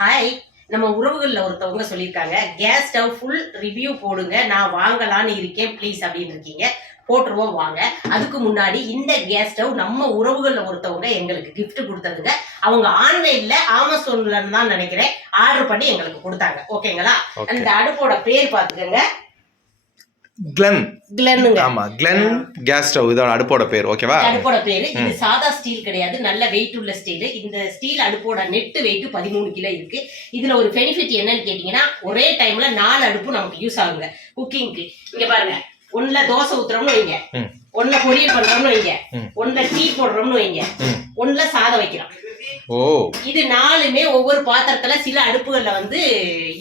Hi, நம்ம உறவுகளில் ஒருத்தவங்க சொல்லியிருக்காங்க, கேஸ் ஸ்டவ் ஃபுல் ரிவ்யூ போடுங்க, நான் வாங்கலான்னு இருக்கேன் ப்ளீஸ் அப்படின்னு இருக்கீங்க. போட்டுருவோம் வாங்க. அதுக்கு முன்னாடி இந்த கேஸ் ஸ்டவ் நம்ம உறவுகளில் ஒருத்தவங்க எங்களுக்கு கிஃப்ட் கொடுத்ததுங்க. அவங்க ஆன்லைன்ல ஆமசோன்ல தான் நினைக்கிறேன் ஆர்டர் பண்ணி எங்களுக்கு கொடுத்தாங்க. ஓகேங்களா? அந்த அடுப்போட பேர் பார்த்துக்கங்க, கிளென்னுங்க. ஆமா, கிளென் கேஸ் ஸ்டவ் இதோட அடுப்போட பேர். ஓகேவா? அடுப்போட பேரு. இது சாதா ஸ்டீல் கிடையாது, நல்ல வெயிட் உள்ள ஸ்டீல். இந்த ஸ்டீல் அடுப்போட நெட் வெயிட் 13 கிலோ இருக்கு. இதுல ஒரு பெனிஃபிட் என்னன்னு கேட்டீங்கன்னா, ஒரே டைம்ல 4 அடுப்பு நமக்கு யூஸ் ஆகுங்க குக்கிங்க்கு. இங்க பாருங்க, ஒண்ணுல தோசை ஊத்துறோம்னு வைங்க, ஒண்ணுல பொரியல் பண்றோம்னு வைங்க, ஒண்ணுல டீ போடுறோம்னு வைங்க, ஒண்ணுல சாதம் வைக்கிறோம். இது 4மே ஒவ்வொரு பாத்திரத்துல சில அடுப்புகள்ல வந்து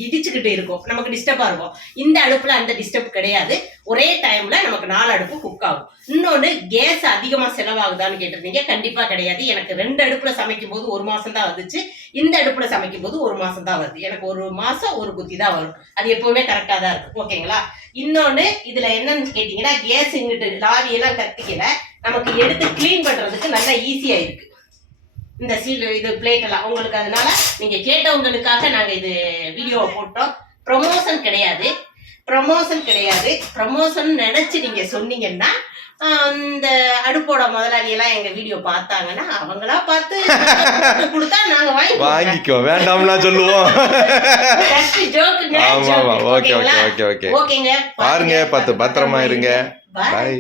இடிச்சுக்கிட்டு இருக்கும், நமக்கு டிஸ்டர்பா இருக்கும். இந்த அடுப்புல அந்த டிஸ்டர்ப் கிடையாது, ஒரே டைம்ல நமக்கு 4 அடுப்பு குக் ஆகும். இன்னொன்னு, கேஸ் அதிகமா செலவாகுதான்னு கேட்டிருந்தீங்க. கண்டிப்பா கிடையாது. எனக்கு 2 அடுப்புல சமைக்கும் போது 1 மாசம் தான் வந்துச்சு, இந்த அடுப்புல சமைக்கும் போது 1 மாசம் தான் வருது. எனக்கு 1 மாசம் 1 குத்தி தான் வரும். அது எப்பவுமே கரெக்டா தான் இருக்கு. ஓகேங்களா? இன்னொன்னு, இதுல என்னன்னு கேட்டீங்கன்னா, கேஸ் இங்கிட்டு லாரியெல்லாம் கத்திக்கல, நமக்கு எடுத்து கிளீன் பண்றதுக்கு நல்லா ஈஸியா இருக்கு இந்த இது பிளேட் எல்லாம் உங்களுக்கு. அதனால நீங்க கேட்டவங்களுக்காக நாங்க இது வீடியோவை போட்டோம். ப்ரொமோஷன் கிடையாது, ப்ரொமோஷன் நினைச்சு நீங்க சொன்னீங்கன்னா, இந்த அடுப்போட முதலாளி எல்லாம் எங்க வீடியோ பார்த்தாங்கன்னா அவங்களா பார்த்து கொடுத்தா நாங்க வாங்கிக்கோ, வேண்டாம்லாம் சொல்லுவோம். ஜோக்குங்க. ஓகேங்க, பாருங்க, பத்திரமா இருங்க. பாய்.